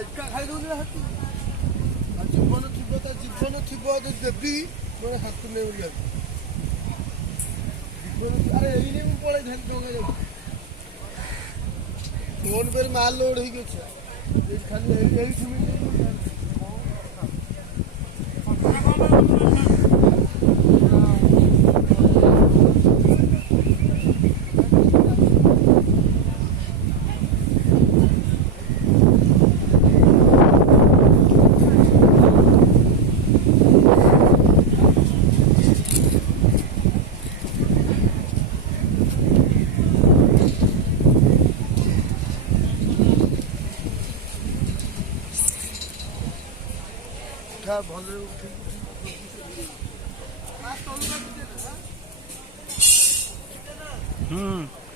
ଏକା ଖାଇଦଉନି ହାତୀ ଜୀବନ ଥିବ ତା ଜୀବନ ଥିବ ଦେବି ମୋର ହାତ ନେଇ ଜୀବନ ଆରେ ଏଇନେ ମୁଁ ପଳେଇଥାନ୍ତି ଟଙ୍କା ଯାଉଛି ଫୋନ କରି ମାଲ ଲୋଡ ହେଇକି ଅଛି ଏଇଠି ଖାଲି ଏଇଠି भले हम्म